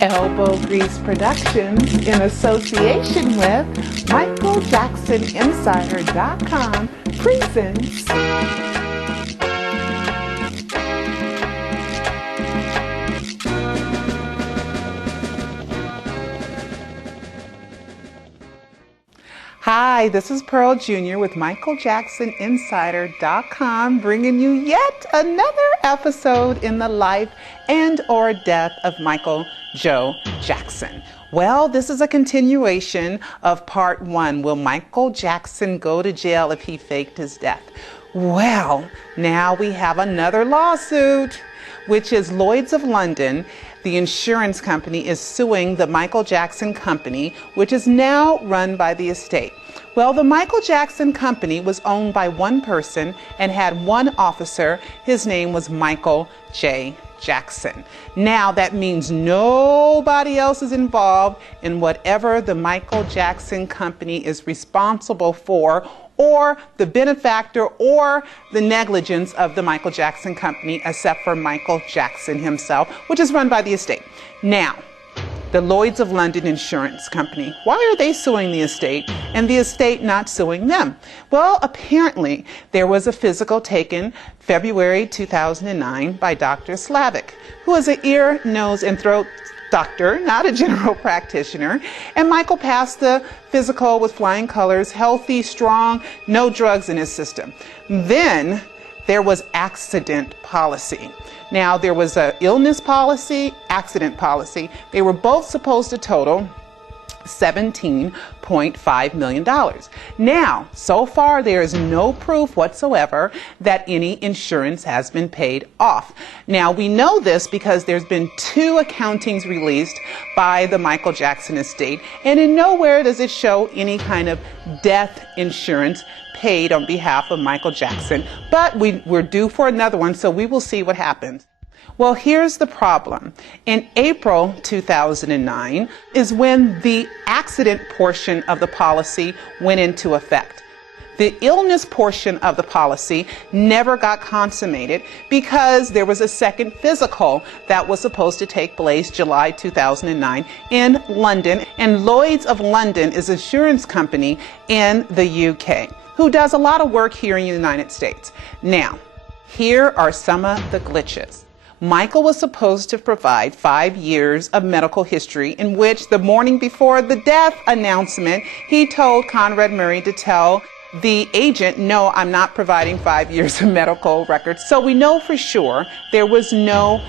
Elbow Grease Productions, in association with MichaelJacksonInsider.com, presents Hi, this is Pearl Jr. with MichaelJacksonInsider.com, bringing you yet another episode in the life and or death of Michael Joe Jackson. Well, this is a continuation of part 1. Will Michael Jackson go to jail if he faked his death? Well, now we have another lawsuit, which is Lloyd's of London. The insurance company is suing the Michael Jackson Company, which is now run by the estate. Well, the Michael Jackson Company was owned by one person and had one officer. His name was Michael J. Jackson. Now that means nobody else is involved in whatever the Michael Jackson Company is responsible for, or the benefactor or the negligence of the Michael Jackson Company, except for Michael Jackson himself, which is run by the estate. Now, the Lloyd's of London Insurance Company, why are they suing the estate and the estate not suing them? Well, apparently there was a physical taken February 2009 by Dr. L.O.V.E, who is an ear, nose, and throat doctor, not a general practitioner, and Michael passed the physical with flying colors, healthy, strong, no drugs in his system. Then there was accident policy. Now there was an illness policy, accident policy. They were both supposed to total $17.5 million. Now, so far there is no proof whatsoever that any insurance has been paid off. Now, we know this because there's been 2 accountings released by the Michael Jackson estate, and in nowhere does it show any kind of death insurance paid on behalf of Michael Jackson. But we're due for another one, so we will see what happens. Well, here's the problem. In April 2009 is when the accident portion of the policy went into effect. The illness portion of the policy never got consummated because there was a second physical that was supposed to take place July 2009 in London. And Lloyd's of London is an insurance company in the UK who does a lot of work here in the United States. Now, here are some of the glitches. Michael was supposed to provide 5 years of medical history, in which the morning before the death announcement, he told Conrad Murray to tell the agent, no, I'm not providing 5 years of medical records. So we know for sure there was no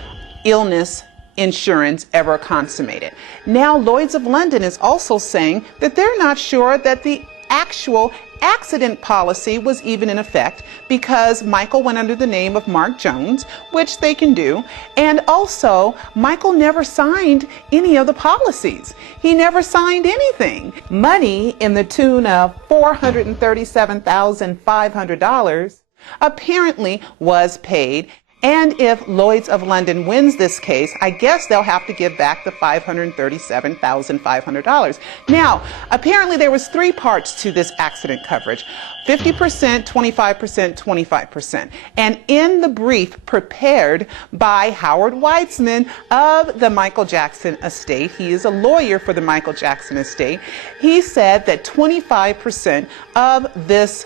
illness insurance ever consummated. Now, Lloyd's of London is also saying that they're not sure that the actual accident policy was even in effect, because Michael went under the name of Mark Jones, which they can do, and also Michael never signed any of the policies. He never signed anything. Money in the tune of $437,500 apparently was paid. And if Lloyd's of London wins this case, I guess they'll have to give back the $537,500. Now, apparently there was 3 parts to this accident coverage: 50%, 25%, 25%. And in the brief prepared by Howard Weitzman of the Michael Jackson estate, he is a lawyer for the Michael Jackson estate, he said that 25% of this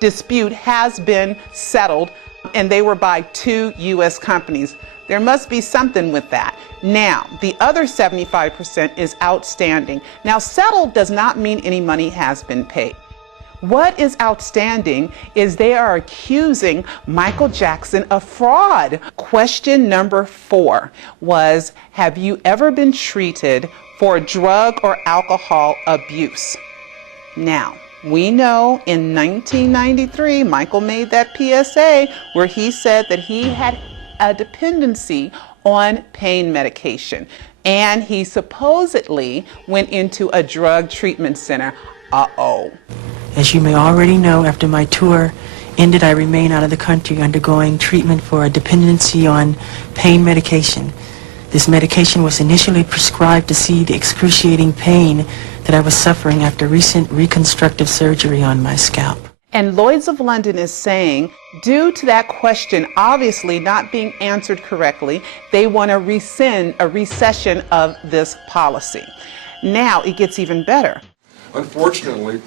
dispute has been settled, and they were by 2 U.S. companies. There must be something with that. Now, the other 75% is outstanding. Now, settled does not mean any money has been paid. What is outstanding is they are accusing Michael Jackson of fraud. Question number 4 was, have you ever been treated for drug or alcohol abuse? Now, we know in 1993, Michael made that PSA where he said that he had a dependency on pain medication, and he supposedly went into a drug treatment center. As you may already know, after my tour ended, I remain out of the country undergoing treatment for a dependency on pain medication. This medication was initially prescribed to see the excruciating pain that I was suffering after recent reconstructive surgery on my scalp. And Lloyd's of London is saying, due to that question obviously not being answered correctly, they want to rescind a recession of this policy. Now it gets even better. Unfortunately,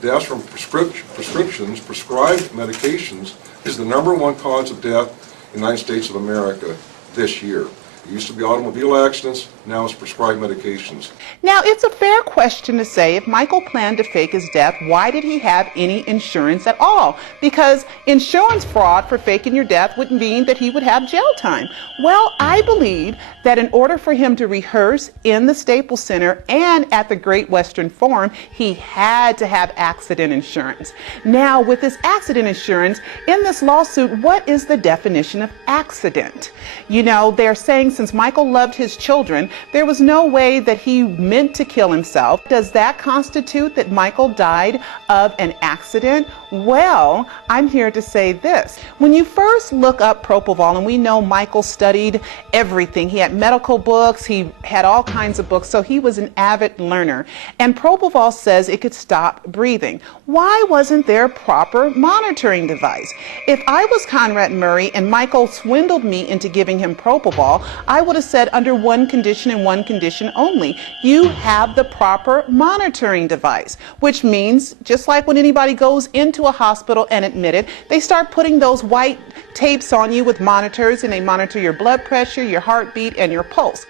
deaths from prescriptions, prescribed medications, is the #1 cause of death in the United States of America this year. It used to be automobile accidents, now it's prescribed medications. Now, it's a fair question to say, if Michael planned to fake his death, why did he have any insurance at all? Because insurance fraud for faking your death would mean that he would have jail time. Well, I believe that in order for him to rehearse in the Staples Center and at the Great Western Forum, he had to have accident insurance. Now, with this accident insurance, in this lawsuit, what is the definition of accident? You know, they're saying since Michael loved his children, there was no way that he meant to kill himself. Does that constitute that Michael died of an accident? Well, I'm here to say this. When you first look up propofol, and we know Michael studied everything. He had medical books, he had all kinds of books, so he was an avid learner. And propofol says it could stop breathing. Why wasn't there a proper monitoring device? If I was Conrad Murray and Michael swindled me into giving him propofol, I would have said under one condition and one condition only. You have the proper monitoring device, which means just like when anybody goes into a hospital and admitted, they start putting those white tapes on you with monitors, and they monitor your blood pressure, your heartbeat, and your pulse.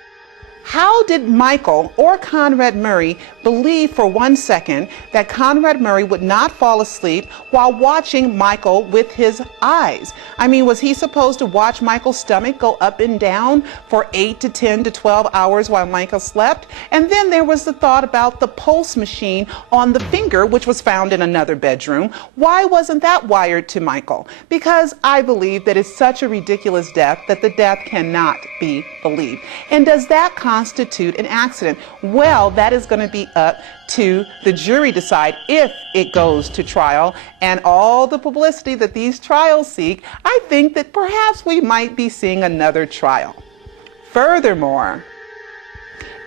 How did Michael or Conrad Murray believe for 1 second that Conrad Murray would not fall asleep while watching Michael with his eyes? I mean, was he supposed to watch Michael's stomach go up and down for 8 to 10 to 12 hours while Michael slept? And then there was the thought about the pulse machine on the finger, which was found in another bedroom. Why wasn't that wired to Michael? Because I believe that it's such a ridiculous death that the death cannot be believed. And does that constitute an accident? Well, that is going to be up to the jury decide if it goes to trial. And all the publicity that these trials seek, I think that perhaps we might be seeing another trial. Furthermore,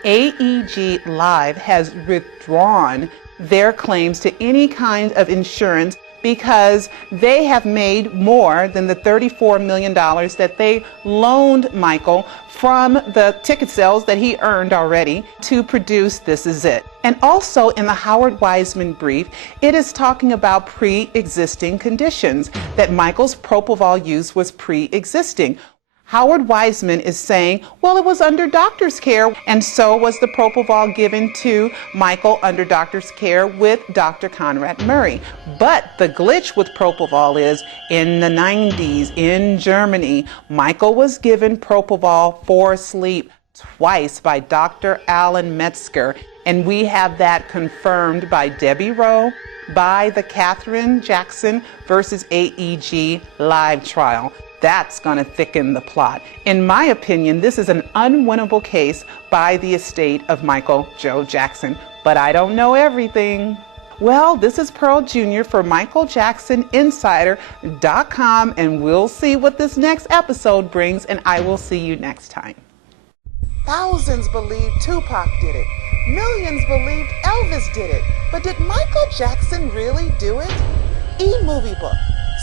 AEGLive has withdrawn their claims to any kind of insurance because they have made more than the $34 million that they loaned Michael from the ticket sales that he earned already to produce This Is It. And also in the Howard Wiseman brief, it is talking about pre-existing conditions, that Michael's propofol use was pre-existing. Howard Wiseman is saying, well, it was under doctor's care, and so was the propofol given to Michael under doctor's care with Dr. Conrad Murray. But the glitch with propofol is, in the 90s in Germany, Michael was given propofol for sleep twice by Dr. Alan Metzger, and we have that confirmed by Debbie Rowe, by the Katherine Jackson versus AEGLive trial. That's going to thicken the plot. In my opinion, this is an unwinnable case by the estate of Michael Joe Jackson, but I don't know everything. Well, this is Pearl Jr. for MichaelJacksonInsider.com, and we'll see what this next episode brings, and I will see you next time. Thousands believed Tupac did it. Millions believed Elvis did it. But did Michael Jackson really do it? E-movie book.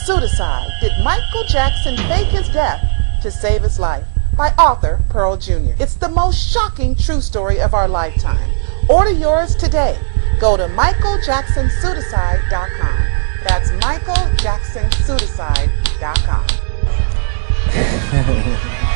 Pseudocide. Did Michael Jackson fake his death to save his life? By author Pearl Jr. It's the most shocking true story of our lifetime. Order yours today. Go to michaeljacksonpseudocide.com. That's michaeljacksonpseudocide.com.